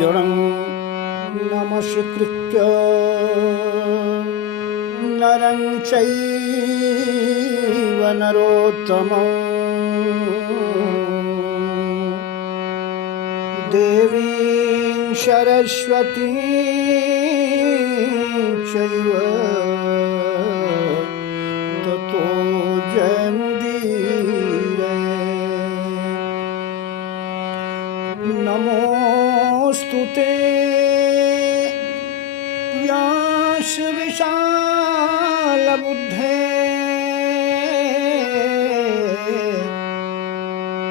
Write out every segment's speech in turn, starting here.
नारायणं नमस्कृत्य नरं चैव नरोत्तमं देवीं सरस्वतीं चैव ततो जयमुदीरये। नमोऽस्तु ते व्यासविशालबुद्धे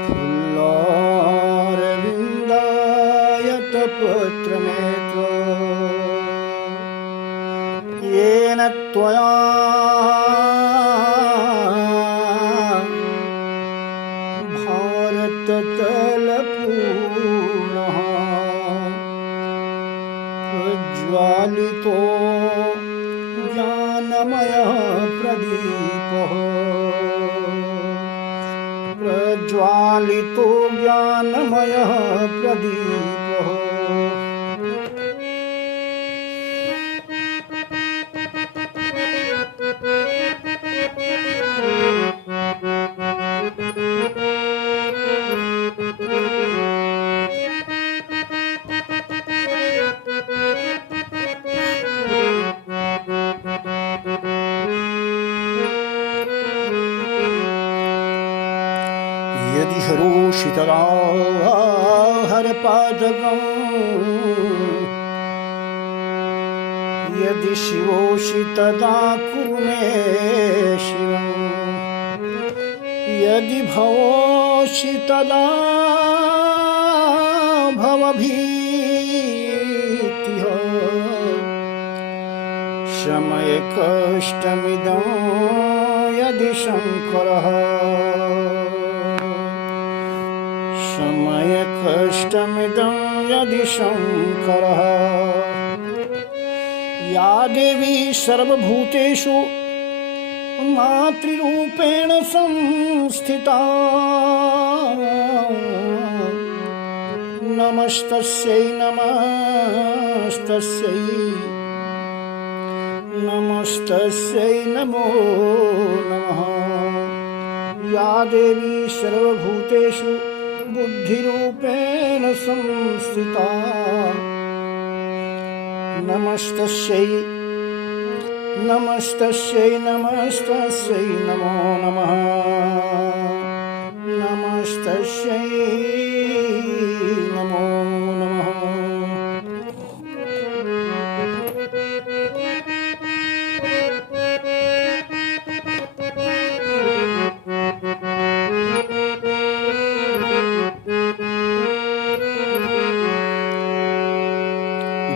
फुल्लारविन्दायतपत्रनेत्र येन त्वया भारततलपूर्णः प्रज्वालितो ज्ञानमयः प्रदीपः प्रज्वालितो ज्ञानमयः प्रदीपः। यदि हरोषि तदा हरपादकं यदि शिवोषि तदा कुरु मे शिवं यदि भवोषि तदा भवभीतिः शमय कष्टमिदं यदि शङ्करः शमय कष्टमिदं यदि शङ्करः। या देवी सर्वभूतेषु मातृरूपेण संस्थिता नमस्तस्यै नमस्तस्यै नमस्तस्यै नमो नमः। या देवी सर्वभूतेषु बुद्धिरूपेण संस्थिता नमस्तस्यै नमस्तस्यै नमस्तस्यै नमो नमः नमस्तस्यै नमो नमः।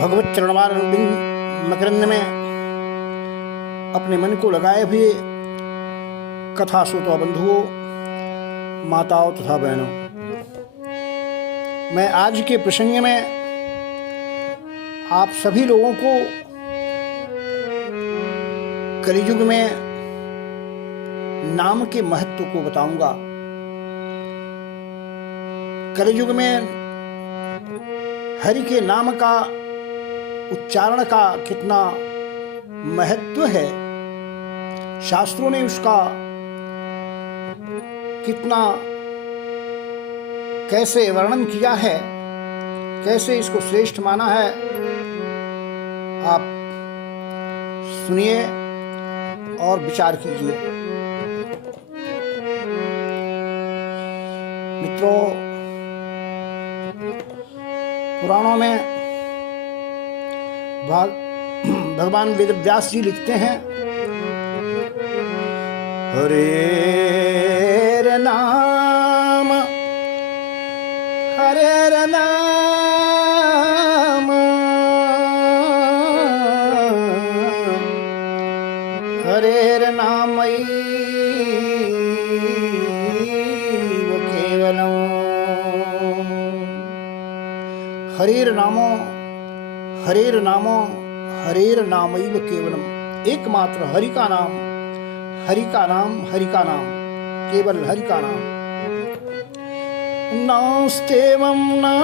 भगवत चरणवारविंद मकरंद में अपने मन को लगाए हुए कथा श्रोता बंधुओं, माताओं तथा बहनों, मैं आज के प्रसंग में आप सभी लोगों को कलियुग में नाम के महत्व को बताऊंगा। कलियुग में हरि के नाम का उच्चारण का कितना महत्व है, शास्त्रों ने उसका कितना कैसे वर्णन किया है, कैसे इसको श्रेष्ठ माना है, आप सुनिए और विचार कीजिए। मित्रों, पुराणों में भगवान वेदव्यास जी लिखते हैं, हरेर नाम हरेर नाम हरेर नामैव केवलम्। हरेर नामो हरेर नामो हरेर नामैव केवलम। एकमात्र हरि का नाम, हरि का नाम, हरि का नाम, केवल हरि का नाम। नास्तेवं नाम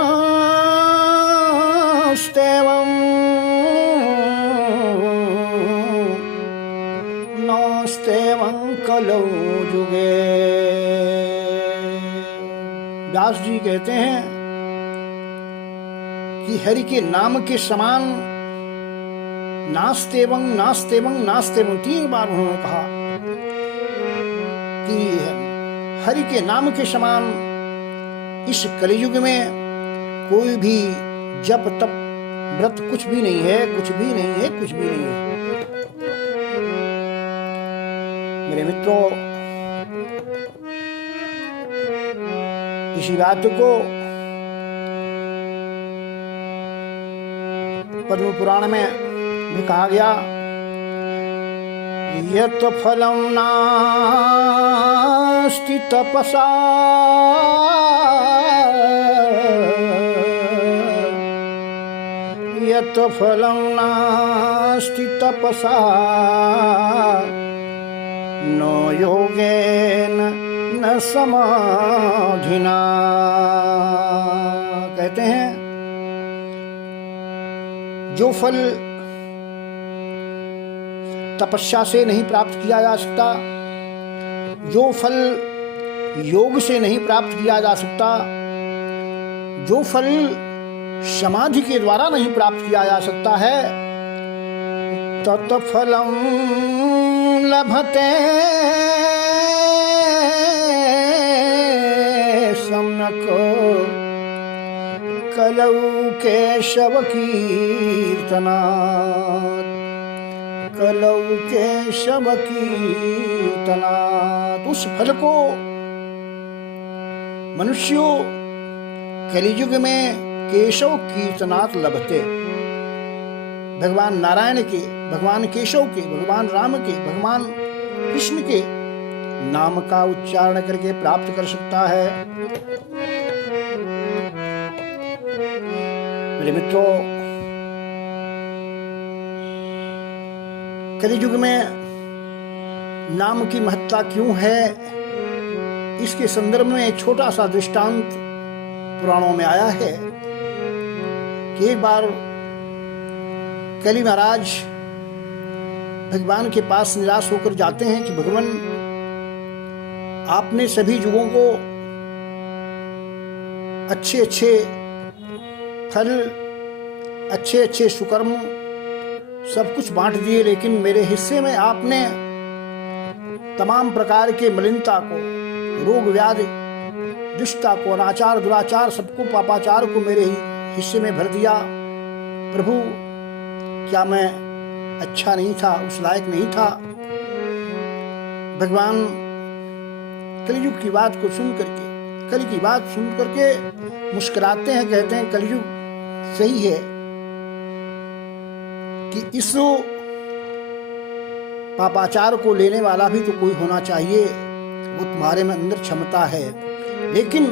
नास्तेवं कलौ जुगे। व्यास जी कहते हैं कि हरि के नाम के समान नास्तेवं नास्तेवं नास्तेवं 3 बार उन्होंने कहा कि हरि के नाम के समान इस कलियुग में कोई भी जप तप व्रत कुछ भी नहीं है, कुछ भी नहीं है, कुछ भी नहीं है। मेरे मित्रों, इसी बात को पद्म पुराण में भी कहा गया, यत् फलं नास्ति तपसा यत् फलं नास्ति तपसा न योगेन न समाधिना। कहते हैं जो फल तपस्या से नहीं प्राप्त किया जा सकता, जो फल योग से नहीं प्राप्त किया जा सकता, जो फल समाधि के द्वारा नहीं प्राप्त किया जा सकता है, तत्फलं लभते सम्यक् कलौ केशव कीर्तनात्। कलौ केशव कीर्तनात्। उस फल को मनुष्यों कलियुग में केशव कीर्तनात् लभते। भगवान नारायण के, भगवान केशव के, भगवान राम के, भगवान कृष्ण के नाम का उच्चारण करके प्राप्त कर सकता है। मेरे मित्रों, कलियुग में नाम की महत्ता क्यों है, इसके संदर्भ में एक छोटा सा दृष्टांत पुराणों में आया है कि एक बार कली महाराज भगवान के पास निराश होकर जाते हैं कि भगवान, आपने सभी युगों को अच्छे अच्छे फल, अच्छे अच्छे सुकर्म सब कुछ बांट दिए, लेकिन मेरे हिस्से में आपने तमाम प्रकार के मलिनता को, रोग व्याधि, दुष्टता को, अनाचार दुराचार सबको, पापाचार को मेरे हिस्से में भर दिया। प्रभु, क्या मैं अच्छा नहीं था, उस लायक नहीं था? भगवान कलियुग की बात को सुन करके, कलि की बात सुन करके मुस्कुराते हैं, कहते हैं कलियुग सही है कि इस पापाचार को लेने वाला भी तो कोई होना चाहिए, वो तुम्हारे में अंदर क्षमता है। लेकिन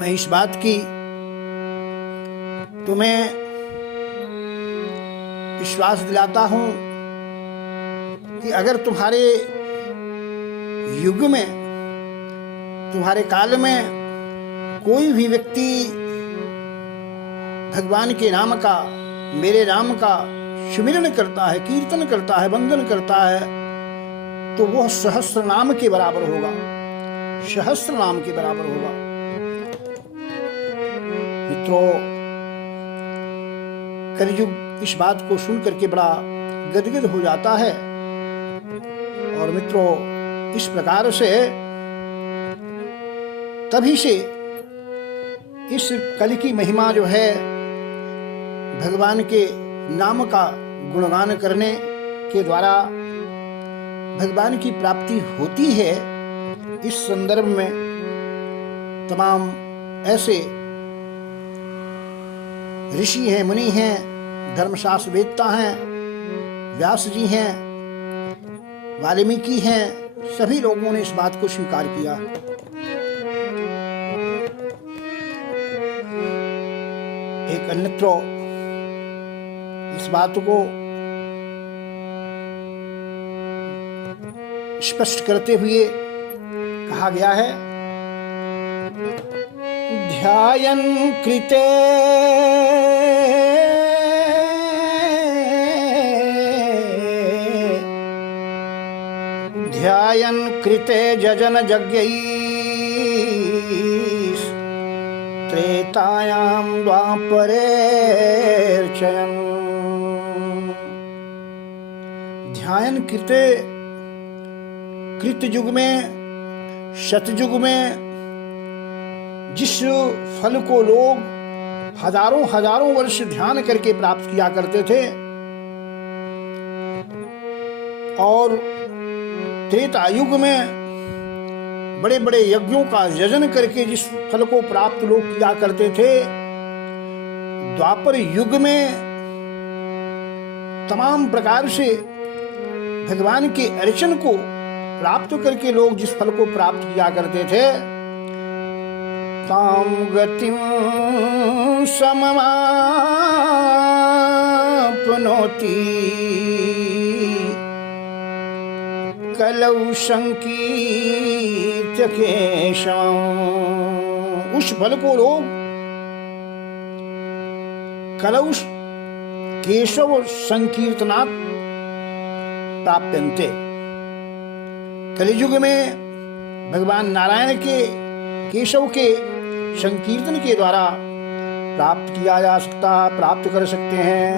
मैं इस बात की तुम्हें विश्वास दिलाता हूं कि अगर तुम्हारे युग में, तुम्हारे काल में कोई भी व्यक्ति भगवान के नाम का, मेरे नाम का सुमिरन करता है, कीर्तन करता है, वंदन करता है, तो वह सहस्त्र नाम के बराबर होगा, सहस्त्र नाम के बराबर होगा। मित्रों, कलियुग इस बात को सुन करके बड़ा गदगद हो जाता है। और मित्रों, इस प्रकार से तभी से इस कलि की महिमा जो है, भगवान के नाम का गुणगान करने के द्वारा भगवान की प्राप्ति होती है। इस संदर्भ में तमाम ऐसे ऋषि हैं, मुनि हैं, धर्मशास्त्र वेदता हैं, व्यास जी हैं, वाल्मीकि हैं, सभी लोगों ने इस बात को स्वीकार किया। एक अन्यत्र इस बात को स्पष्ट करते हुए कहा गया है, ध्यायन् कृते ध्यायन् कृते जजन यज्ञैः त्रेतायां द्वापरेऽर्चयन्। ध्यान कृते, कृत युग में, सतयुग में जिस फल को लोग हजारों हजारों वर्ष ध्यान करके प्राप्त किया करते थे, और त्रेता युग में बड़े बड़े यज्ञों का यजन करके जिस फल को प्राप्त लोग किया करते थे, द्वापर युग में तमाम प्रकार से भगवान के अर्चन को प्राप्त करके लोग जिस फल को प्राप्त किया करते थे, ताम गतिं सममाप्नोति कलौ संकीर्त्य केशवम्। उस फल को लोग कलौ केशव संकीर्तनात् प्राप्यन्ते। कलियुग में भगवान नारायण के केशव के संकीर्तन के द्वारा प्राप्त किया जा सकता, प्राप्त कर सकते हैं।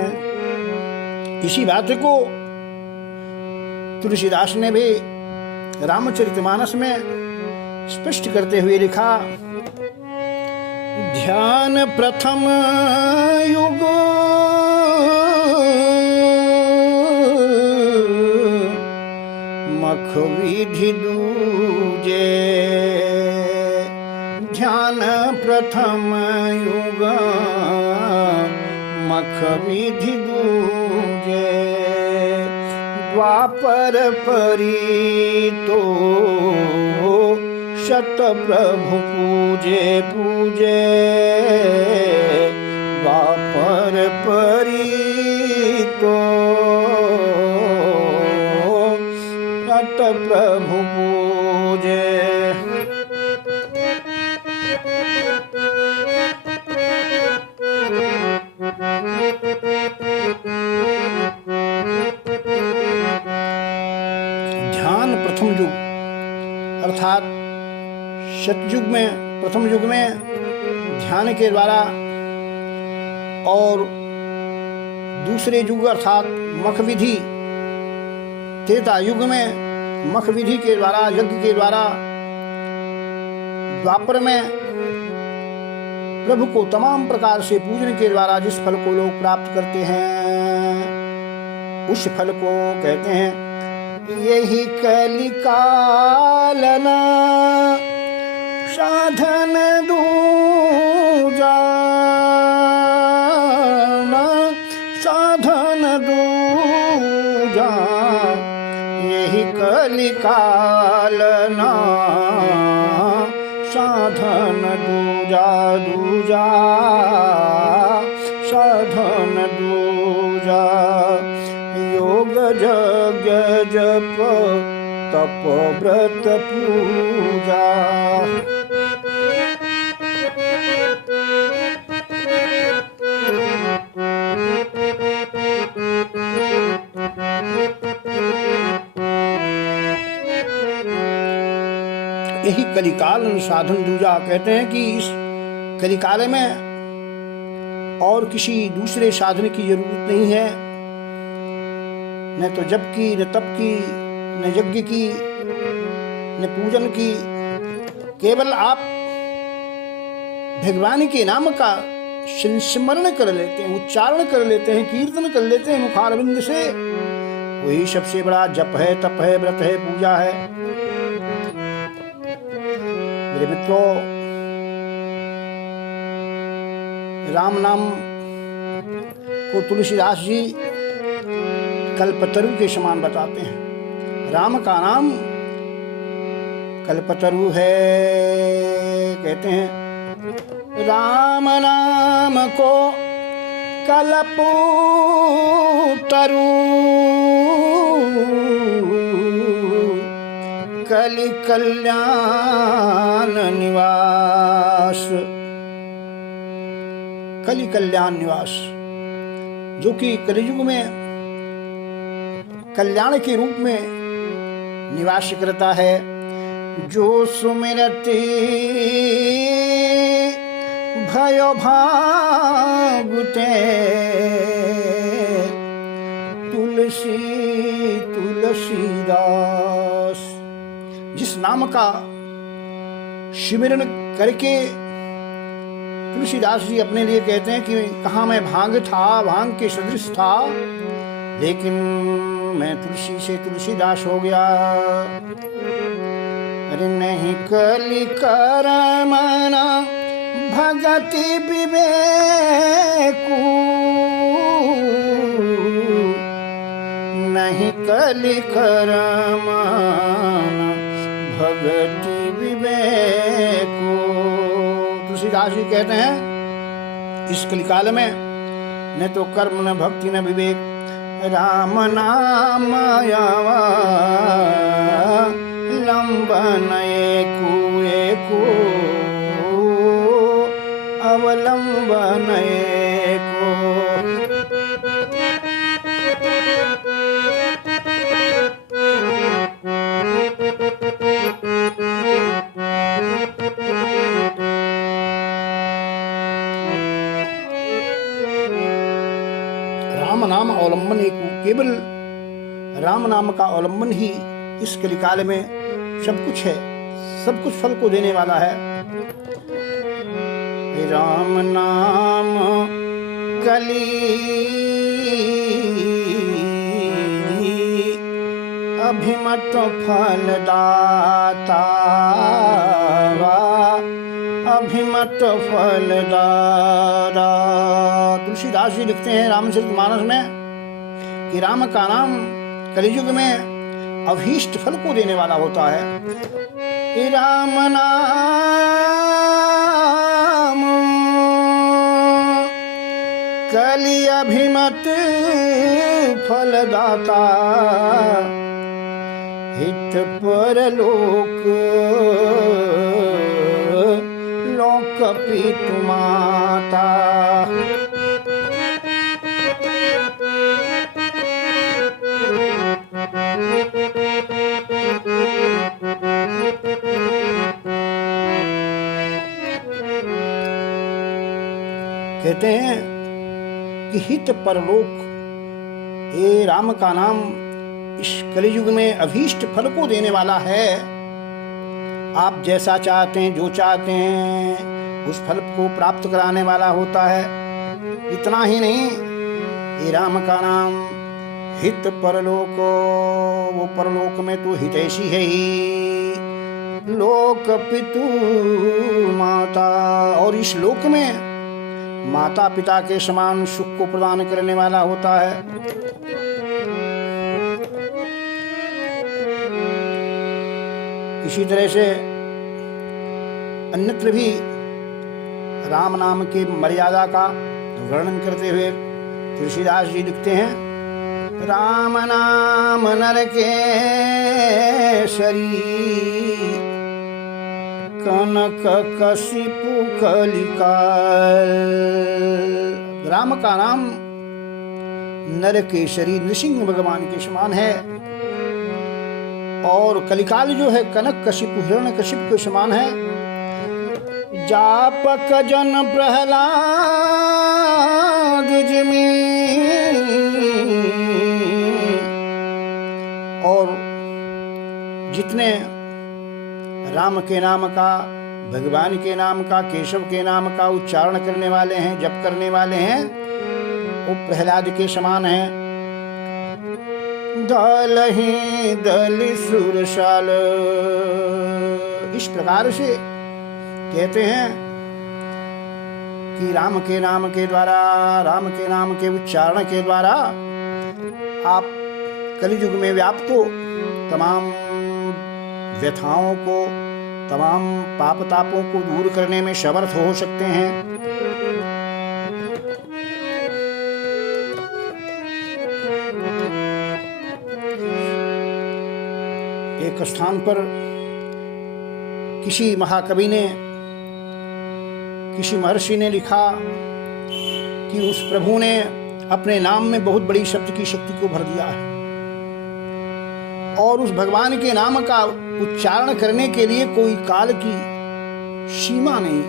इसी बात को तुलसीदास ने भी रामचरितमानस में स्पष्ट करते हुए लिखा, ध्यान प्रथम युग मख विधि दूजे। ध्यान प्रथम युग मख विधि दूजे। द्वापर परीतो शत प्रभु पूजे पूजे। द्वापर परीतो शत प्रभु पूजे। ध्यान प्रथम युग अर्थात सतयुग में, प्रथम युग में ध्यान के द्वारा, और दूसरे युग अर्थात मख विधि, त्रेता युग में मख विधि के द्वारा, यज्ञ के द्वारा, द्वापर में प्रभु को तमाम प्रकार से पूजन के द्वारा जिस फल को लोग प्राप्त करते हैं, उस फल को कहते हैं यही कलिकालना साधन दूजा। साधन दूजा यही कलिकालना साधन दूजा। दूजा साधन दूजा। योग यज्ञ जप तप व्रत पूजा। यही कलिकाल साधन दूजा कहते हैं कि इस कलिकाल में और किसी दूसरे साधन की जरूरत नहीं है, न तो जप की, न तप की, न यज्ञ की, न पूजन की। केवल आप भगवान के नाम का संस्मरण कर लेते हैं, उच्चारण कर लेते हैं, कीर्तन कर लेते हैं मुखारविंद से, वही सबसे बड़ा जप है, तप है, व्रत है, पूजा है। मेरे मित्रों, राम नाम को तुलसीदास जी कल्पतरु के समान बताते हैं। राम का नाम कल्पतरु है। कहते हैं राम नाम को कल्पतरु कलि कल्याण निवास। कलि कल्याण निवास, जो कि कलियुग में कल्याण के रूप में निवास करता है। जो सुमिरति भयो भागुते तुलसी तुलसीदास। जिस नाम का सिमरन करके तुलसीदास जी अपने लिए कहते हैं कि कहाँ मैं भांग था, भांग के सदृश था, लेकिन मैं तुलसी से तुलसीदास हो गया। अरे नहीं कली करमना भगति विवेकु, नहीं कली करमना भगति विवेकु। तुलसीदास जी कहते हैं इस कलिकाल में न तो कर्म न भक्ति न विवेक, राम नाम अवलंबन एको एको, अवलंबन एको। राम नाम अवलंबन एक, केवल राम नाम का अवलंबन ही इस कलिकाल में सब कुछ है, सब कुछ फल को देने वाला है। राम नाम कली अभिमत फलदाता, अभिमत फलदाता। तुलसीदास जी लिखते हैं रामचरितमानस में कि राम का नाम कलियुग में अभीष्ट फल को देने वाला होता है। राम नाम कलि अभिमत फलदाता, हित परलोक लोक पितु माता। कहते हैं कि हित परलोक, ये राम का नाम इस कलियुग में अभीष्ट फल को देने वाला है। आप जैसा चाहते हैं, जो चाहते हैं, उस फल को प्राप्त कराने वाला होता है। इतना ही नहीं, ये राम का नाम हित परलोक, वो परलोक में तो हितैषी है ही, लोक पितु माता, और इस लोक में माता पिता के समान सुख को प्रदान करने वाला होता है। इसी तरह से अन्यत्र भी राम नाम के मर्यादा का वर्णन करते हुए तुलसीदास जी लिखते हैं, राम नाम नरकेसरी कनक कशिपु कलिकाल। राम का नाम नरकेसरी नृसिंह भगवान के समान है, और कलिकाल जो है कनक कशिपु हिरण्यकशिपु के समान है। जापक जन प्रहलाद जिमी, और जितने राम के नाम का, भगवान के नाम का, केशव के नाम का उच्चारण करने वाले हैं, जप करने वाले हैं, वो प्रहलाद के समान हैं। दलहि दलि सुरशाल, इस प्रकार से कहते हैं कि राम के नाम के द्वारा, राम के नाम के उच्चारण के द्वारा आप कलियुग में व्याप्त हो तमाम व्यथाओं को, तमाम पाप तापों को दूर करने में समर्थ हो सकते हैं। एक स्थान पर किसी महाकवि ने, किसी महर्षि ने लिखा कि उस प्रभु ने अपने नाम में बहुत बड़ी शब्द की शक्ति को भर दिया है। और उस भगवान के नाम का उच्चारण करने के लिए कोई काल की सीमा नहीं,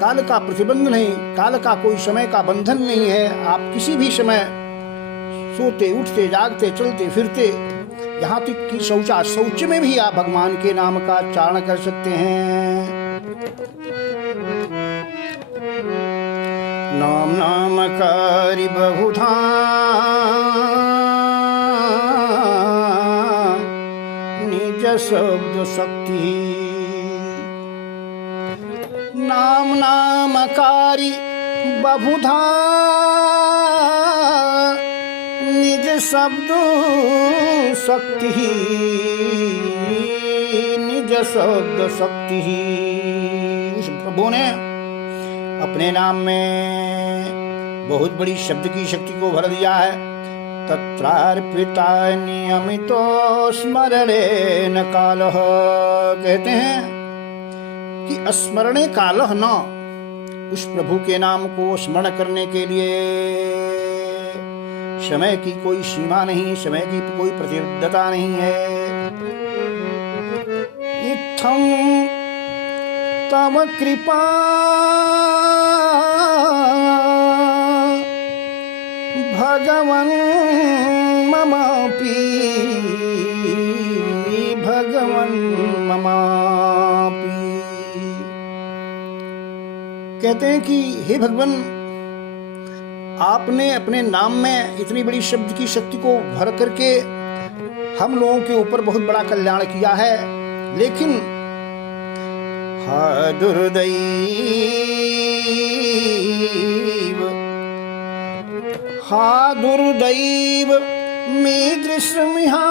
काल का प्रतिबंध नहीं, काल का कोई समय का बंधन नहीं है। आप किसी भी समय सोते उठते जागते चलते फिरते, यहाँ तक कि शौच में भी आप भगवान के नाम का उच्चारण कर सकते हैं। नाम नामकारी बहुधा निज शब्द शक्ति, नाम नामकारी बहुधा निज शब्द शक्ति, निज शब्द शक्ति। उस प्रभु ने अपने नाम में बहुत बड़ी शब्द की शक्ति को भर दिया है। तत्रार्पिता नियमितो स्मरणेन कालः, कहते हैं कि स्मरणे कालः न, उस प्रभु के नाम को स्मरण करने के लिए समय की कोई सीमा नहीं, समय की कोई प्रतिबद्धता नहीं है। इत्थं तव कृपा भगवन् ममापि, भगवन् ममापि। कहते हैं कि हे भगवान, आपने अपने नाम में इतनी बड़ी शब्द की शक्ति को भर करके हम लोगों के ऊपर बहुत बड़ा कल्याण किया है, लेकिन हा दुर्दैव, हा दुर्दैव मे दृश्यमिहा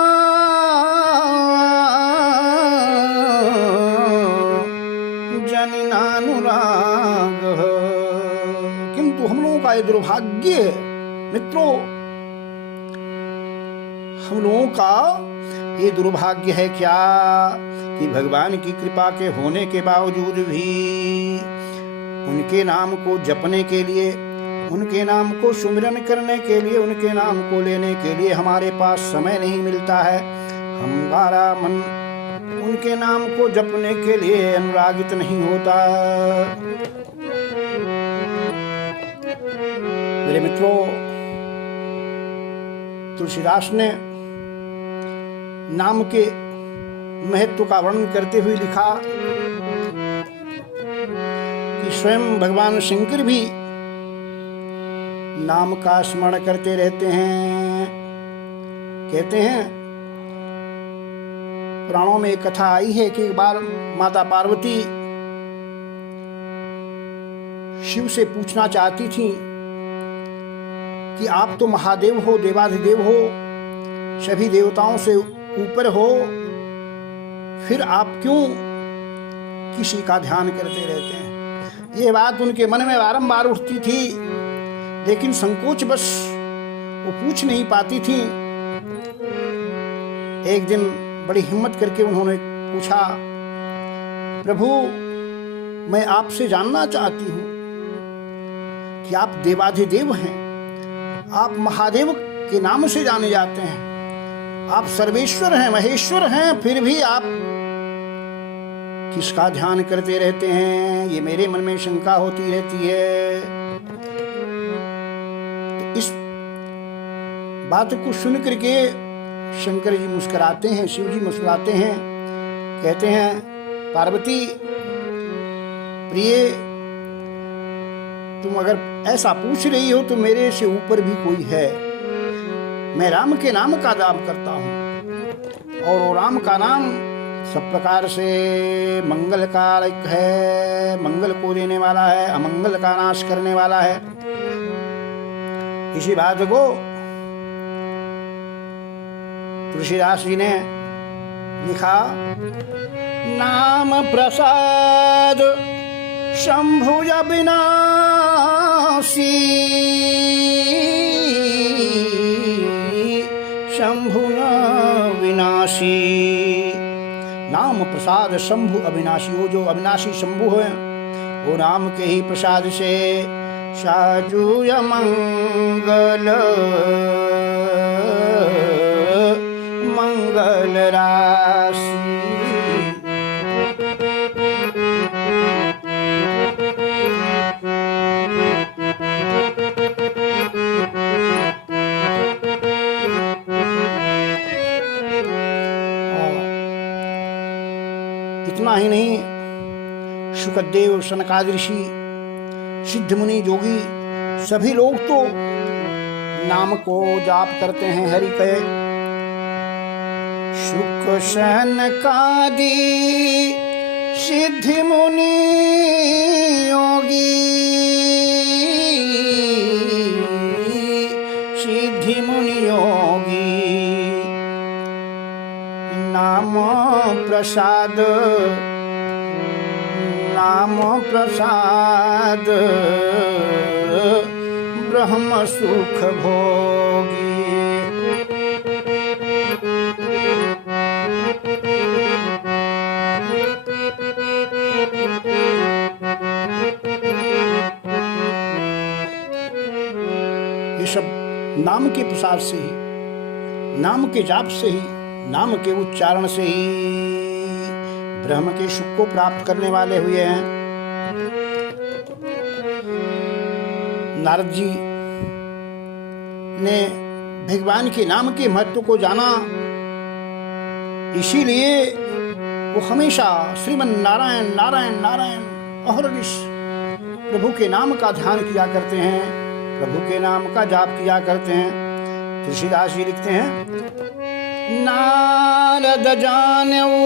जनिनानुराग। किंतु हम लोगों का ये दुर्भाग्य है मित्रों, हम लोगों का ये दुर्भाग्य है क्या कि भगवान की कृपा के होने के बावजूद भी उनके नाम को जपने के लिए, उनके नाम को सुमिरन करने के लिए, उनके नाम को लेने के लिए हमारे पास समय नहीं मिलता है। हमारा मन उनके नाम को जपने के लिए अनुरागित नहीं होता। मेरे मित्रों, तुलसीदास ने नाम के महत्व का वर्णन करते हुए लिखा कि स्वयं भगवान शंकर भी नाम का स्मरण करते रहते हैं। कहते हैं पुराणों में एक कथा आई है कि एक बार माता पार्वती शिव से पूछना चाहती थी कि आप तो महादेव हो, देवाधिदेव हो, सभी देवताओं से ऊपर हो, फिर आप क्यों किसी का ध्यान करते रहते हैं। ये बात उनके मन में बारंबार उठती थी, लेकिन संकोच बस वो पूछ नहीं पाती थी। एक दिन बड़ी हिम्मत करके उन्होंने पूछा, प्रभु मैं आपसे जानना चाहती हूँ कि आप देवाधिदेव हैं, आप महादेव के नाम से जाने जाते हैं, आप सर्वेश्वर हैं, महेश्वर हैं, फिर भी आप किसका ध्यान करते रहते हैं, ये मेरे मन में शंका होती रहती है। तो इस बात को सुन करके शंकर जी मुस्कुराते हैं, शिव जी मुस्कुराते हैं, कहते हैं पार्वती प्रिय, तुम अगर ऐसा पूछ रही हो तो मेरे से ऊपर भी कोई है। मैं राम के नाम का जाप करता हूँ और वो राम का नाम सब प्रकार से मंगलकारक है, मंगल को देने वाला है, अमंगल का नाश करने वाला है। इसी बात को तुलसीदास जी ने लिखा, नाम प्रसाद शंभुज विनाशी, शंभुज विनाशी। नाम प्रसाद शंभु अविनाशी, वो जो अविनाशी शंभु है वो नाम के ही प्रसाद से साजूय मंगल मंगल युगल राशि। इतना ही नहीं, शुकदेव, सनकादि ऋषि, सिद्ध मुनि, जोगी सभी लोग तो नाम को जाप करते हैं हरि के। शुक सनकादि सिद्ध मुनि योगी, सिद्धि मुनि योगी, नाम प्रसाद, नाम प्रसाद ब्रह्म सुख भोगी। ये सब नाम के प्रसाद से ही, नाम के जाप से ही, नाम के उच्चारण से ही ब्रह्म के सुख को प्राप्त करने वाले हुए हैं। नारद जी ने भगवान के नाम के महत्व को जाना, इसीलिए वो हमेशा श्रीमन नारायण नारायण नारायण अहरनिश प्रभु के नाम का ध्यान किया करते हैं, प्रभु के नाम का जाप किया करते हैं। तुलसीदास जी लिखते हैं, नारद जानेऊ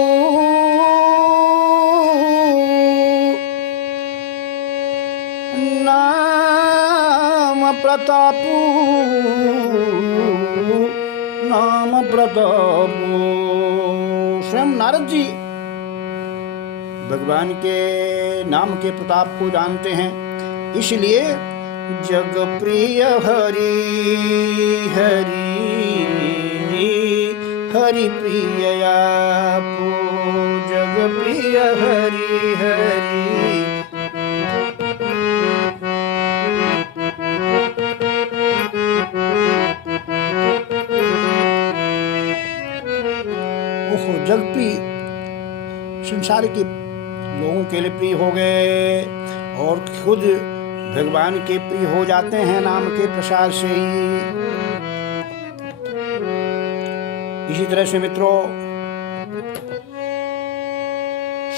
नाम प्रतापू, नाम प्रतापू। स्वयं नारद जी भगवान के नाम के प्रताप को जानते हैं, इसलिए जग प्रिय हरि हरि हरि प्रिय आपो, जग प्रिय हरि हरि। ओहो, जग प्रिय संसार के लोगों के लिए प्रिय हो गए और खुद भगवान के प्रिय हो जाते हैं नाम के प्रसाद से ही। इसी तरह से मित्रों,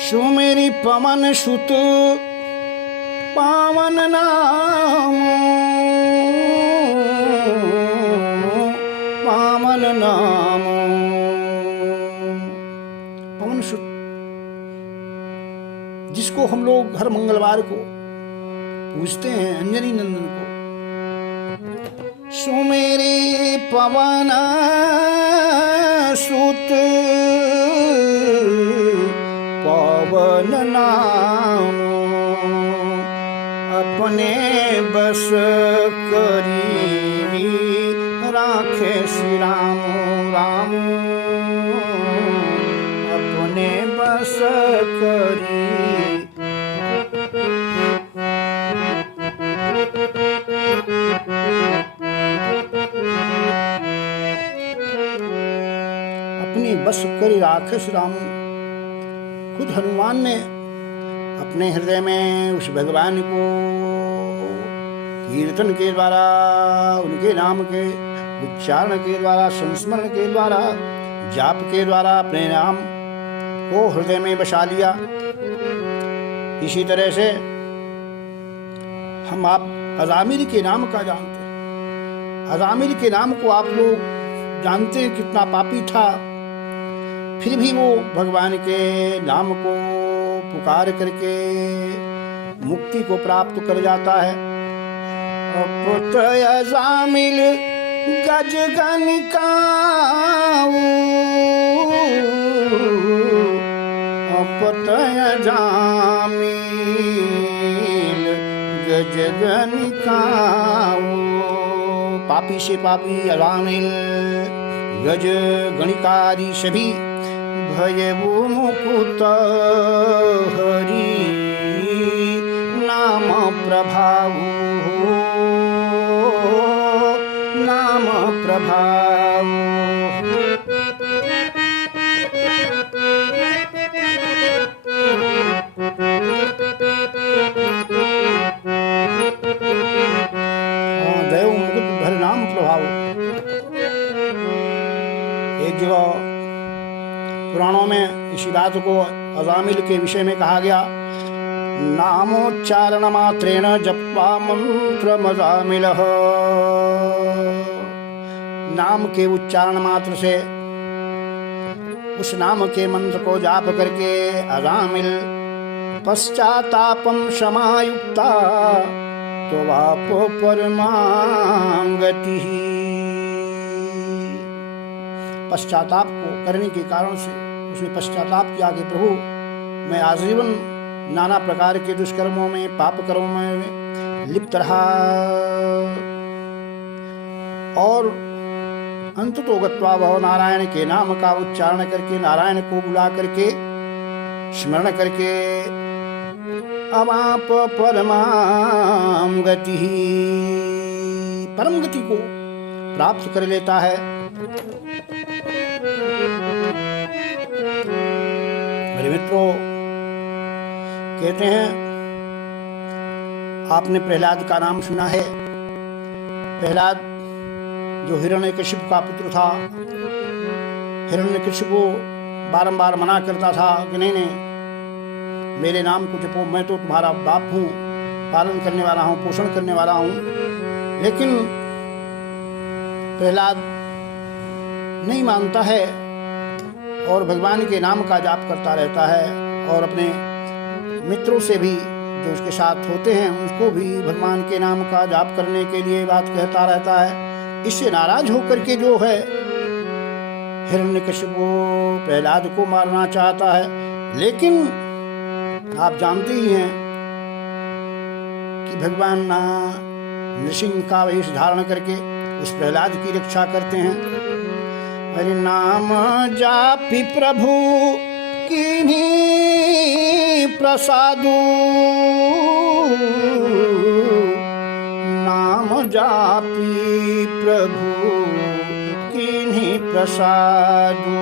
सुमेरी पवन सुत पावन नाम, पावन नाम। पवन सुत जिसको हम लोग हर मंगलवार को पूछते हैं, अंजनी नंदन को। सुमेरी पवन सुत पवन नाम, अपने बस करी राखे श्री राम राम, अपने बस करी। अपनी बस करी राखेश राम। खुद हनुमान ने अपने हृदय में उस भगवान को कीर्तन के द्वारा, उनके नाम के उच्चारण के द्वारा, संस्मरण के द्वारा, जाप के द्वारा अपने नाम को हृदय में बसा लिया। इसी तरह से हम आप अजामिल के नाम का जानते हैं। अजामिल के नाम को आप लोग जानते हैं कितना पापी था, फिर भी वो भगवान के नाम को पुकार करके मुक्ति को प्राप्त कर जाता है। पुत्र अजामिल गज गनिकाऊ, पुत्र अजामिल गज गनिकाऊ। पापी से पापी अजामिल, गज गणिकारी सभी भयऊ मुकुत हरि नाम प्रभाऊ, नाम प्रभाऊ। बात को अजामिल के विषय में कहा गया, नामोच्चारण मात्रेण जप्वा मंत्रमजामिलः। नाम के उच्चारण मात्र से, उस नाम के मंत्र को जाप करके अजामिल पश्चातापम समायुक्ता तो वाप परमांगति। पश्चाताप को करने के कारण से उसने पश्चाताप किया कि प्रभु मैं आजीवन नाना प्रकार के दुष्कर्मों में, पाप कर्मों में लिप्त रहा, और अंततो गत्वा वह नारायण के नाम का उच्चारण करके, नारायण को बुला करके, स्मरण करके अवाप परमाम गति, परम गति को प्राप्त कर लेता है। मेरे मित्रों, कहते हैं, आपने प्रहलाद का नाम सुना है। प्रहलाद जो हिरण्यकशिपु का पुत्र था, हिरण्यकशिपु बारंबार मना करता था कि नहीं नहीं मेरे नाम को जपो, मैं तो तुम्हारा बाप हूँ, पालन करने वाला हूँ, पोषण करने वाला हूँ। लेकिन प्रहलाद नहीं मानता है और भगवान के नाम का जाप करता रहता है, और अपने मित्रों से भी जो उसके साथ होते हैं उनको भी भगवान के नाम का जाप करने के लिए बात कहता रहता है। इससे नाराज होकर के जो है हिरण्यकशिपु प्रहलाद को मारना चाहता है। लेकिन आप जानते ही हैं कि भगवान नृसिंह का वेश धारण करके उस प्रहलाद की रक्षा करते हैं। हरि नाम जापि प्रभु कीन्ही प्रसादु, नाम जापि प्रभु कीन्ही प्रसादु,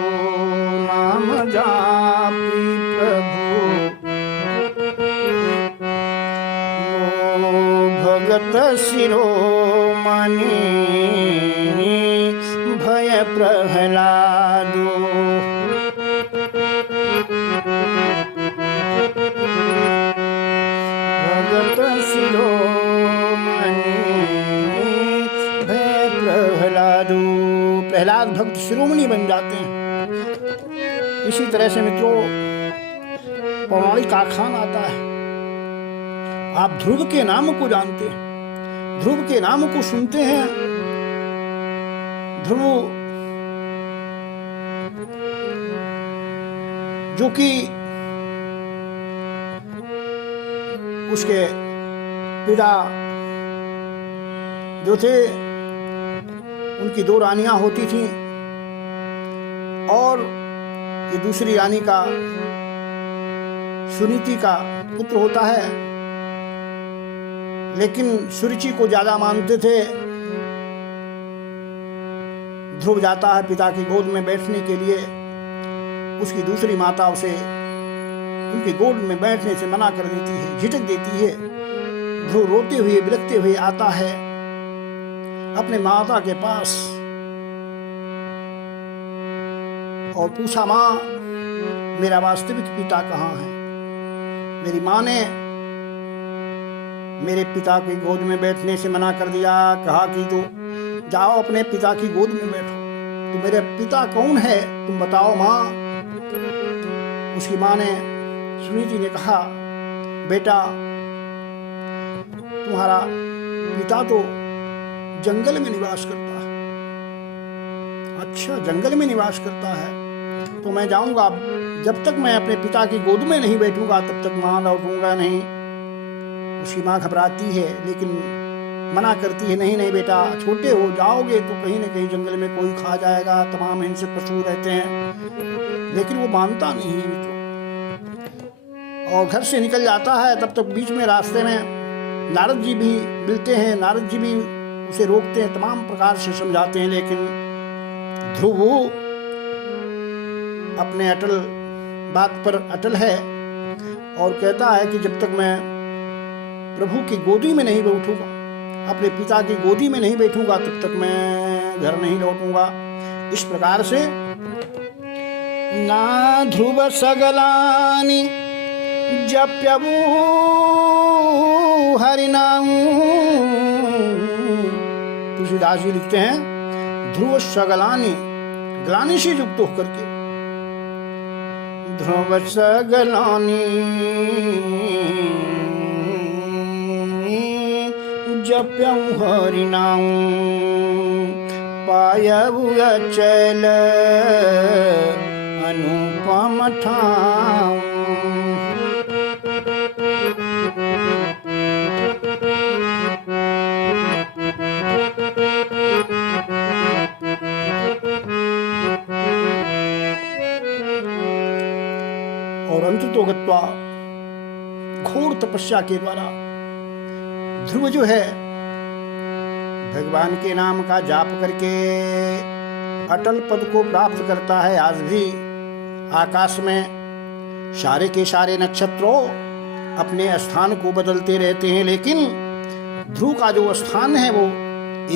नाम जापि प्रभु भगत शिरोमणि भय प्रहलादु। भगत शिरोमणि भय प्रहलादु। प्रहलाद भक्त शिरोमणि बन जाते हैं। इसी तरह से मित्रों, पौराणिक आख्यान आता है, आप ध्रुव के नाम को जानते हैं, ध्रुव के नाम को सुनते हैं। ध्रुव जो कि उसके पिता जो थे उनकी दो रानियां होती थीं, और ये दूसरी रानी का सुनीति का पुत्र होता है। लेकिन सुरुचि को ज्यादा मानते थे। ध्रुव जाता है पिता की गोद में बैठने के लिए, उसकी दूसरी माता उसे उनकी गोद में बैठने से मना कर देती है, झिझक देती है। ध्रुव रोते हुए बिलखते हुए आता है अपने माता के पास और पूछा, माँ मेरा वास्तविक पिता कहाँ है? मेरी माँ ने मेरे पिता की गोद में बैठने से मना कर दिया, कहा कि तो जाओ अपने पिता की गोद में बैठो। तो मेरे पिता कौन है तुम बताओ माँ। उसकी माँ ने, सुनीति ने कहा, बेटा तुम्हारा पिता तो जंगल में निवास करता है। अच्छा, जंगल में निवास करता है तो मैं जाऊंगा, जब तक मैं अपने पिता की गोद में नहीं बैठूंगा तब तक मां लौटूंगा नहीं। उसकी मां घबराती है लेकिन मना करती है, नहीं नहीं बेटा, छोटे हो जाओगे तो कहीं न कहीं जंगल में कोई खा जाएगा, तमाम हिंसक पशु रहते हैं। लेकिन वो मानता नहीं है मित्रों, और घर से निकल जाता है। तब तक बीच में रास्ते में नारद जी भी मिलते हैं। नारद जी भी उसे रोकते हैं, तमाम प्रकार से समझाते हैं, लेकिन ध्रुव अपने अटल बात पर अटल है और कहता है कि जब तक मैं प्रभु की गोदी में नहीं बैठूंगा, अपने पिता की गोदी में नहीं बैठूंगा, तब तक मैं घर नहीं लौटूंगा। इस प्रकार से ना ध्रुव सगलानि जप्यवु हरिनाम। तुलसीदास जी लिखते हैं ध्रुव सगलानि, ग्लानि से युक्त होकर के, ध्रुव सगलानि जप्यं हरिनाम, पायऊ अचल अनुपम ठाम। और अंततो गत्वा घोर तपस्या के द्वारा ध्रुव जो है भगवान के नाम का जाप करके अटल पद को प्राप्त करता है। आज भी आकाश में सारे के सारे नक्षत्रों अपने स्थान को बदलते रहते हैं, लेकिन ध्रुव का जो स्थान है वो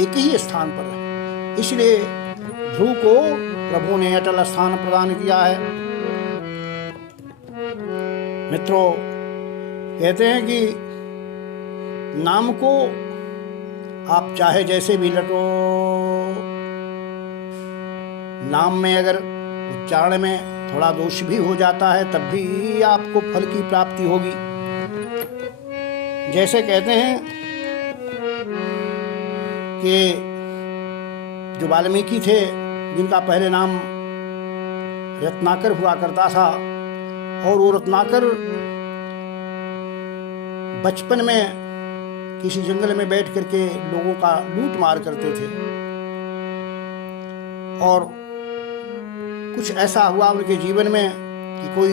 एक ही स्थान पर है। इसलिए ध्रुव को प्रभु ने अटल स्थान प्रदान किया है। मित्रों, कहते हैं कि नाम को आप चाहे जैसे भी लटो, नाम में अगर उच्चारण में थोड़ा दोष भी हो जाता है तब भी आपको फल की प्राप्ति होगी। जैसे कहते हैं कि जो वाल्मीकि थे, जिनका पहले नाम रत्नाकर हुआ करता था, और वो रत्नाकर बचपन में किसी जंगल में बैठ करके लोगों का लूट मार करते थे, और कुछ ऐसा हुआ उनके जीवन में कि कोई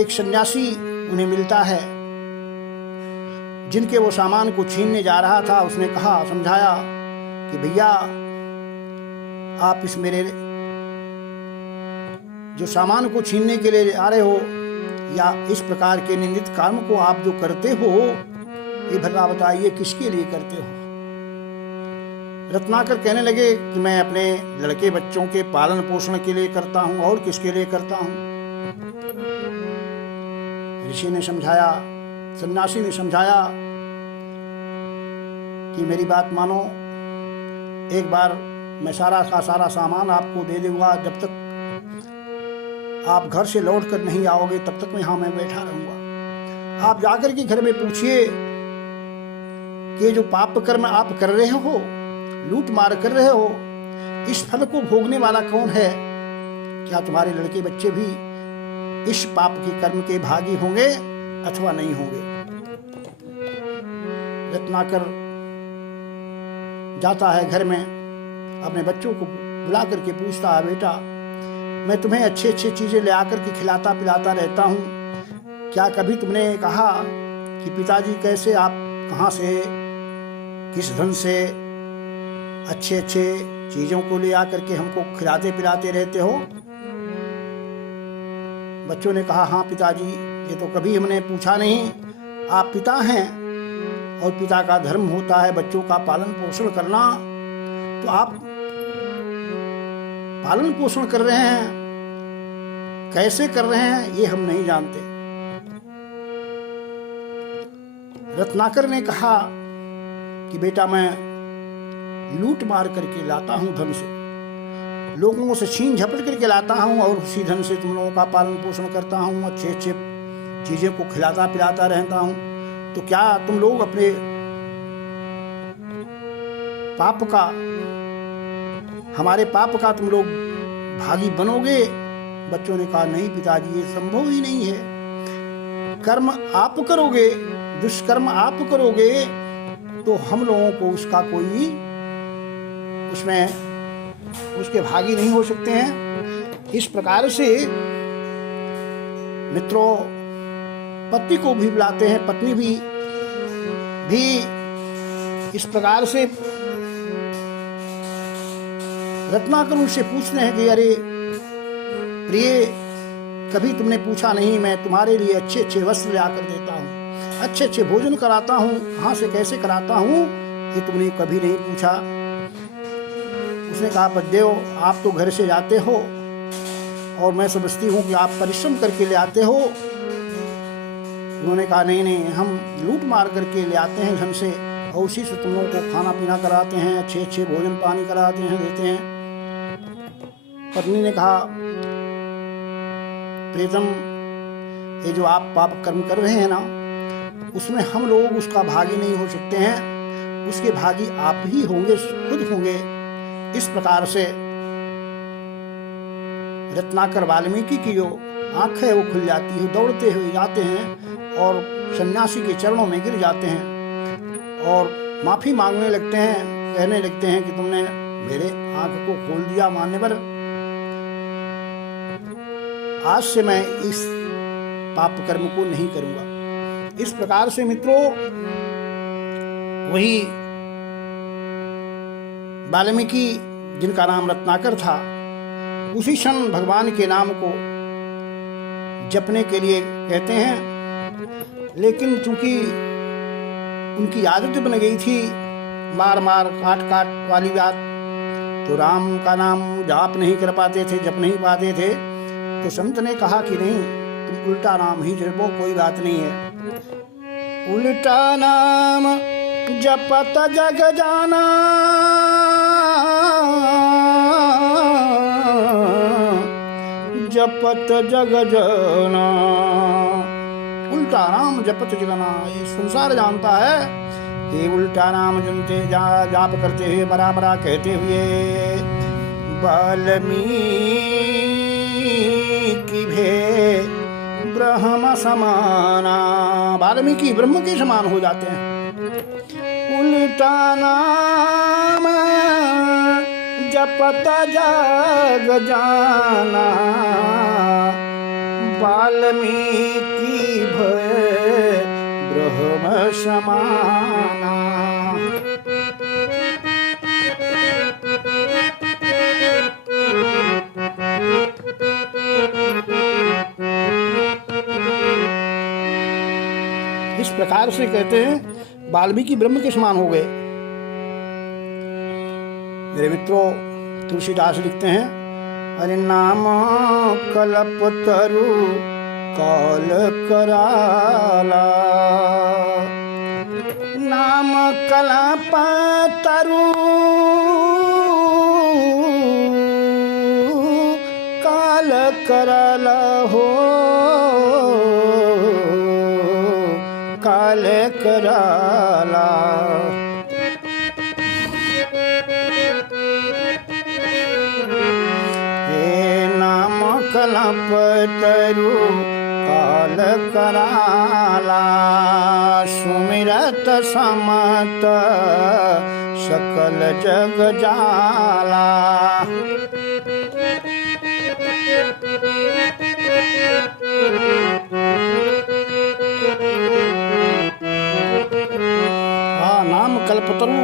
एक सन्यासी उन्हें मिलता है जिनके वो सामान को छीनने जा रहा था। उसने कहा, समझाया कि भैया आप इस मेरे जो सामान को छीनने के लिए आ रहे हो, या इस प्रकार के निंदित कर्म को आप जो करते हो, ये भला बताइए किसके लिए करते हो। रत्नाकर कहने लगे कि मैं अपने लड़के बच्चों के पालन पोषण के लिए करता हूं, और किसके लिए करता हूं। ऋषि ने समझाया, सन्यासी ने समझाया कि मेरी बात मानो, एक बार मैं सारा का सारा सामान आपको दे दूंगा, जब तक आप घर से लौट कर नहीं आओगे तब तक मैं यहाँ मैं बैठा रहूंगा। आप जाकर के घर में पूछिए कि जो पाप कर्म आप कर रहे हो, लूट मार कर रहे हो, इस फल को भोगने वाला कौन है? क्या तुम्हारे लड़के बच्चे भी इस पाप के कर्म के भागी होंगे अथवा नहीं होंगे? रत्नाकर जाता है घर में, अपने बच्चों को बुला करके पूछता है, बेटा मैं तुम्हें अच्छी अच्छी चीजें ले आकर के खिलाता पिलाता रहता हूँ, क्या कभी तुमने कहा कि पिताजी कैसे आप कहाँ से किस धन से अच्छे अच्छे चीजों को ले आकर के हमको खिलाते पिलाते रहते हो? बच्चों ने कहा, हाँ पिताजी, ये तो कभी हमने पूछा नहीं। आप पिता हैं और पिता का धर्म होता है बच्चों का पालन पोषण करना, तो आप पालन पोषण कर रहे हैं, कैसे कर रहे हैं ये हम नहीं जानते। रत्नाकर ने कहा कि बेटा मैं लूट मार करके लाता हूं, धन से लोगों से छीन झपट करके लाता हूं, और उसी धन से तुम लोगों का पालन पोषण करता हूं, अच्छे अच्छे चीजें को खिलाता पिलाता रहता हूं। तो क्या तुम लोग अपने पाप का, हमारे पाप का तुम लोग भागी बनोगे? बच्चों ने कहा, नहीं पिताजी, ये संभव ही नहीं है। कर्म आप करोगे, दुष्कर्म आप करोगे, तो हम लोगों को उसका कोई उसमें उसके भागी नहीं हो सकते हैं। इस प्रकार से मित्रों, पति को भी बुलाते हैं, पत्नी भी इस प्रकार से रत्नाकर उनसे पूछते हैं कि अरे प्रिय, कभी तुमने पूछा नहीं, मैं तुम्हारे लिए अच्छे अच्छे वस्त्र लाकर देता हूँ, अच्छे अच्छे भोजन कराता हूँ, कहाँ से कैसे कराता हूँ, ये तुमने कभी नहीं पूछा। उसने कहा, पतिदेव आप तो घर से जाते हो और मैं समझती हूँ कि आप परिश्रम करके ले आते हो। उन्होंने कहा नहीं नहीं, हम लूट मार करके ले आते हैं धन से और उसी से तुम लोगों को खाना पीना कराते हैं, अच्छे अच्छे भोजन पानी कराते हैं, देते हैं। पत्नी ने कहा प्रीतम, ये जो आप पाप कर्म कर रहे हैं ना, उसमें हम लोग उसका भागी नहीं हो सकते हैं, उसके भागी आप ही होंगे, खुद होंगे। इस प्रकार से रत्नाकर वाल्मीकि की जो आंख है वो खुल जाती है, दौड़ते हुए जाते हैं और सन्यासी के चरणों में गिर जाते हैं और माफी मांगने लगते हैं, कहने लगते हैं कि तुमने मेरे आंख को खोल दिया मान्यवर, आज से मैं इस पाप कर्म को नहीं करूंगा। इस प्रकार से मित्रों, वही वाल्मीकि जिनका नाम रत्नाकर था, उसी क्षण भगवान के नाम को जपने के लिए कहते हैं। लेकिन चूंकि उनकी आदत बन गई थी मार मार काट काट वाली बात, तो राम का नाम जाप नहीं कर पाते थे, जप नहीं पाते थे। तो संत ने कहा कि नहीं, तुम उल्टा नाम ही जपो, कोई बात नहीं है। उल्टा नाम जपत जग जाना, जपत जग जाना। उल्टा नाम जपत जगना, ये संसार जानता है कि उल्टा नाम जुनते जाप करते हुए बराबरा कहते हुए वाल्मीकि भे ब्रह्म समाना, वाल्मीकि ब्रह्म के समान हो जाते हैं। उल्टा नाम जपत जग जाना, वाल्मीकि भय ब्रह्म समाना। इस प्रकार से कहते हैं वाल्मीकि ब्रह्म के समान हो गए। मेरे मित्रों, तुलसीदास लिखते हैं, अरे नाम कल्पतरु काल कराला, नाम कल्पतरु काल कराला हो, काल कराला। कल्पतरु काल कराला, सुमिरत समत सकल जग जाला। नाम कल्पतरु,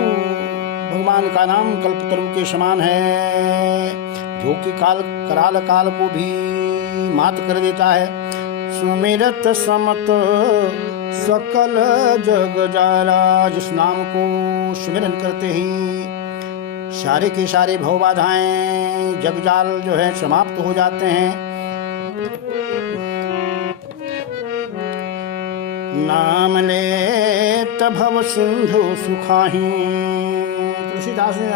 भगवान का नाम कल्पतरु के समान है, जो कि कराल काल को भी मात कर देता है। सुमिरत समत सकल जग जाला, जिस नाम को सुमिरन करते ही सारे के सारे भव बाधाएं जगजाल जो है समाप्त हो जाते हैं। नाम ले भव सिंधु सुखाही, तुलसीदास ने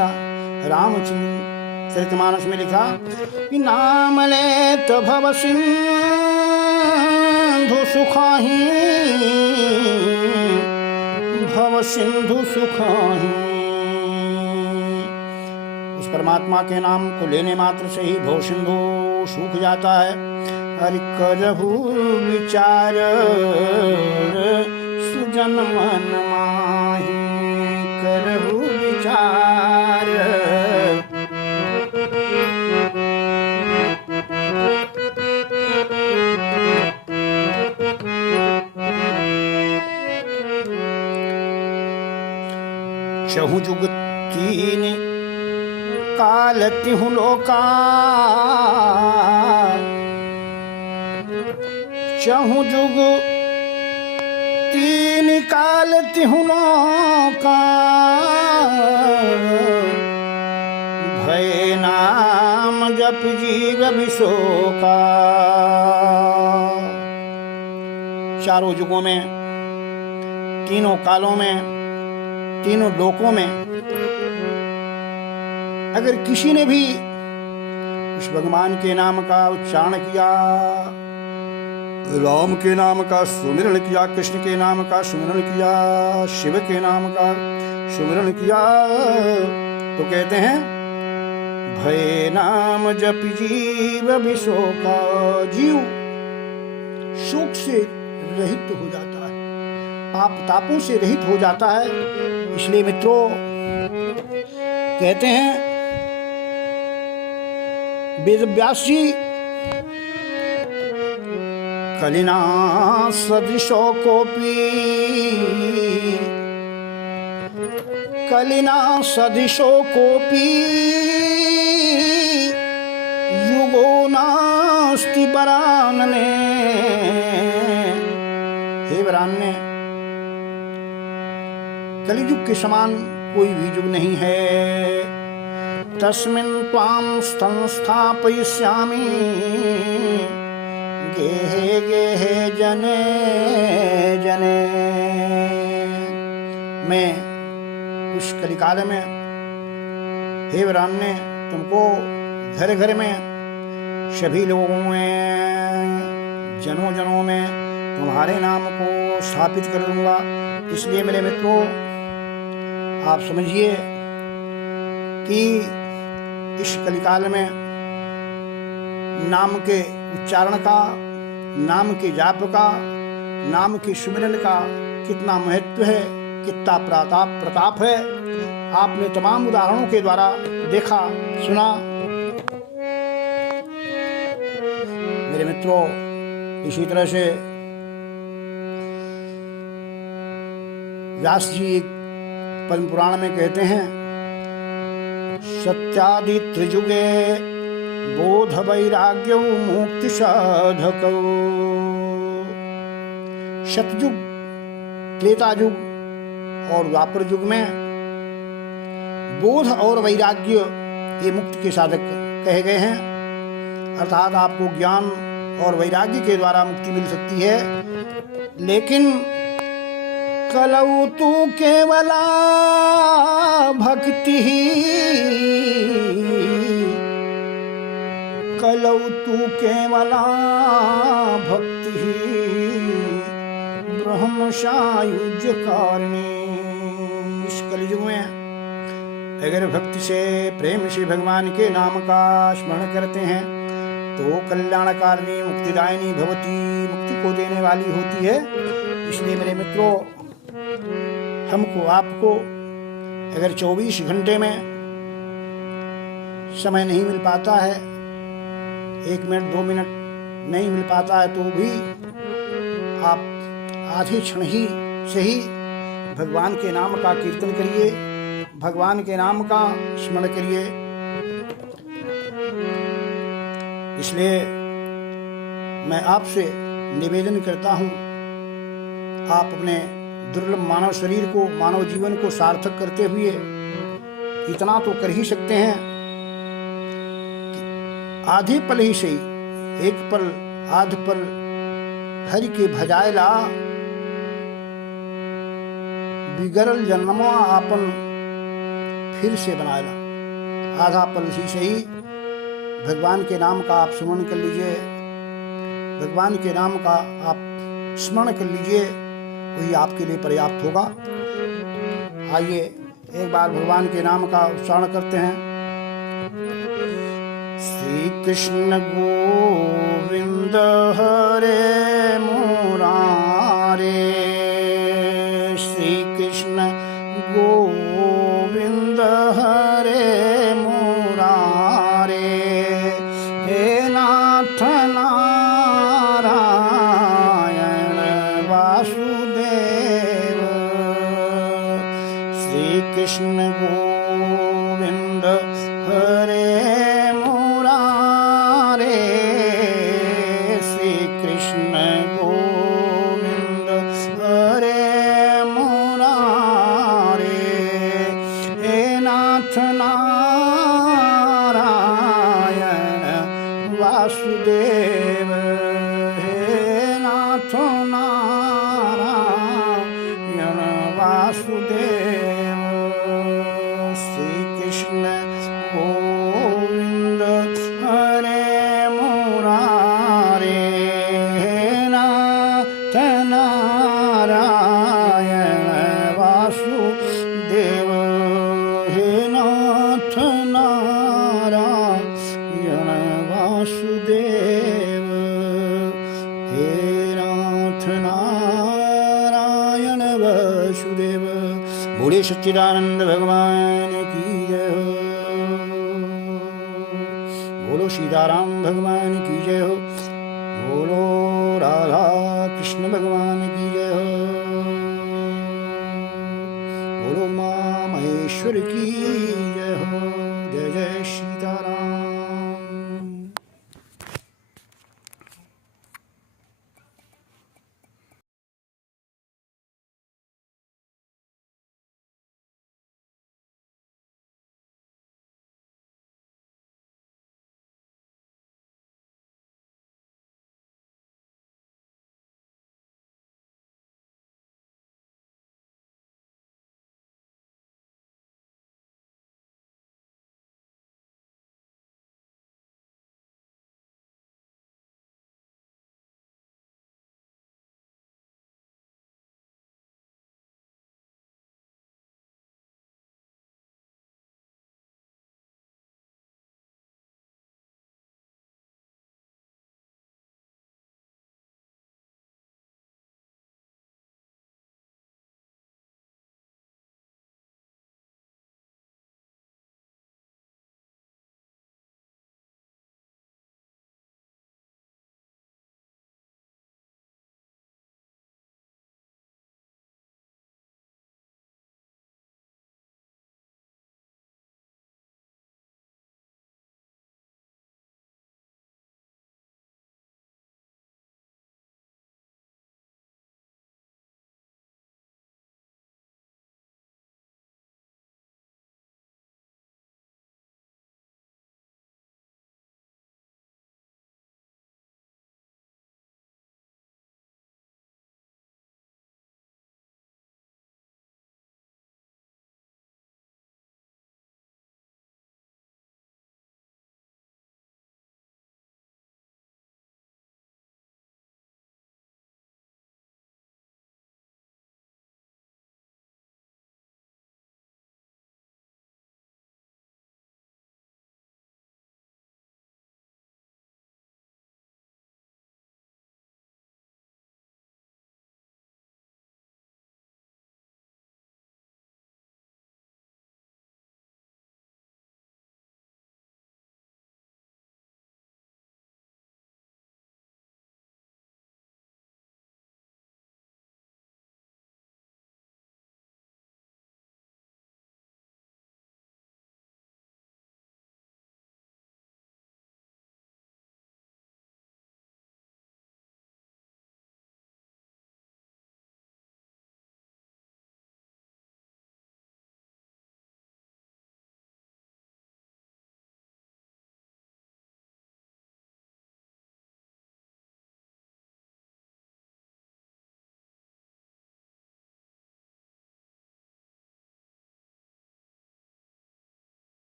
रामचरितमानस में लिखा कि नाम ले भव सिंधु सुखाही, भव सिंधु सुखाही। उस परमात्मा के नाम को लेने मात्र से ही भव सिंधु सूख जाता है। हरि करहु विचार सुजन मन माही, करहु विचार। चहु जुग तीन काल तिहु लोका, चहु जुग तीन काल तिहु लोका, भय नाम जप जीव विशोका। चारों युगों में, तीनों कालों में, तीनों लोकों में अगर किसी ने भी उस भगवान के नाम का उच्चारण किया, राम के नाम का सुमिरन किया, कृष्ण के नाम का सुमिरन किया, शिव के नाम का सुमिरन किया, तो कहते हैं भय नाम जप जीव विशोका। जीव शोक से रहित हो जाता है, पाप तापों से रहित हो जाता है। इसलिए मित्रों कहते हैं वेद व्यास जी, कलिना सदृशो कोपी, कलिना सदृशो कोपी युगो नास्ति वरानने। हे वरान्य, कलियुग के समान कोई भी युग नहीं है। तस्मिन् त्वां संस्थापयिष्यामि गेहे गेहे जने जने। मैं उस कलिकाल में, हे वरान्य, तुमको घर घर में, सभी लोगों में, जनों जनों में तुम्हारे नाम को स्थापित कर दूंगा। इसलिए मेरे मित्रों आप समझिए कि इस कलिकाल में नाम के उच्चारण का, नाम के जाप का, नाम के सुमिरन का कितना महत्व है, कितना प्रताप है। आपने तमाम उदाहरणों के द्वारा देखा, सुना। मेरे मित्रों, इसी तरह से व्यास जी एक पद्म पुराण में कहते हैं, सत्यादि त्रिजुगे बोध वैराग्य मुक्ति साधक। सतयुग, त्रेता युग और द्वापर युग में बोध और वैराग्य ये मुक्ति के साधक कहे गए हैं। अर्थात आपको ज्ञान और वैराग्य के द्वारा मुक्ति मिल सकती है। लेकिन कलौ तू केवला भक्ति, कलौ तू केवला भक्ति ब्रह्म सायुज्य कारिणी। इस कलयुग में अगर भक्ति से, प्रेम से भगवान के नाम का स्मरण करते हैं तो कल्याणकारिणी मुक्तिदायिनी भवती, मुक्ति को देने वाली होती है। इसलिए मेरे मित्रों, हमको, आपको अगर 24 घंटे में समय नहीं मिल पाता है, 1 मिनट 2 मिनट नहीं मिल पाता है, तो भी आप आधे क्षण ही सही भगवान के नाम का कीर्तन करिए, भगवान के नाम का स्मरण करिए। इसलिए मैं आपसे निवेदन करता हूँ, आप अपने दुर्लभ मानव शरीर को, मानव जीवन को सार्थक करते हुए इतना तो कर ही सकते हैं कि आधे पल ही सही, एक पल, आध पल हरि के भजायला बिगड़ल जन्मवा आपन फिर से बनायला। आधा पल ही सही भगवान के नाम का आप स्मरण कर लीजिए, भगवान के नाम का आप स्मरण कर लीजिए, वही आपके लिए पर्याप्त होगा। आइए एक बार भगवान के नाम का उच्चारण करते हैं। श्री कृष्ण गोविंद हरे मुरारे, श्री कृष्ण गोविंद हरे मुरारे, हे नाथ नारायण वासुदेव। श्री कृष्ण गोविंद हरे मुरारे, श्री कृष्ण गोविंद हरे मुरारे, हे नाथ नारायण नारायण वासुदेव श्री कृष्ण गोविंद हरे मुरारे नाथ नारायण वासुदेव हे नाथ नारायण वासुदेव हे नाथ नारायण वासुदेव। बोले सच्चिदानंद भगवान की जय हो। बोलो सीताराम भगवान की जय हो। बोलो राधा कृष्ण भगवान की जय हो। बोलो माँ महेश्वर की जय हो। जय जय श्री